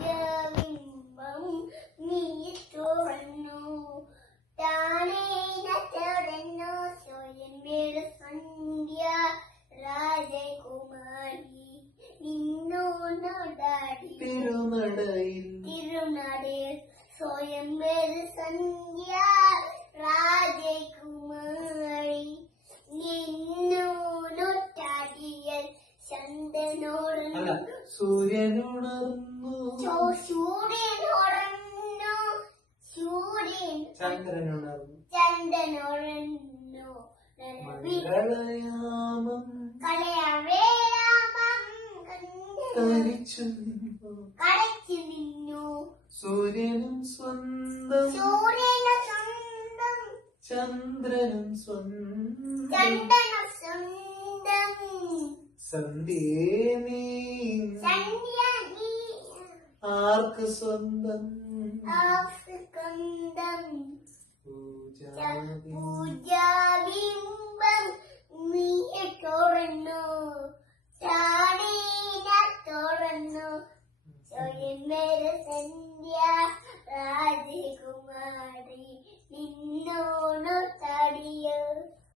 പൂജബിംബം നീ തുറന്നു താനേന തുറന്നു സ്വയം സന്ധ്യ രാജകുമാരി നിന്നോടാടി തിരുനടയിൽ സ്വയം സന്ധ്യ രാജകുമാരി നിന്നോടാടിയൽ ചന്ദനോടുന്നു സൂര്യനുണർന്നു ചന്ദ്രനുണർന്നു മംഗളയാമം കരിച്ചു നിന്നു സൂര്യനും സ്വന്തം ചന്ദ്രനും സ്വന്തം സന്ധ്യേ നീ ആർക്ക് സ്വന്തം പൂജാബിംബം നീ തുറന്നു താനേന തുറന്നു സ്വയം സന്ധ്യ രാജകുമാരി നിന്നോടു തടിയ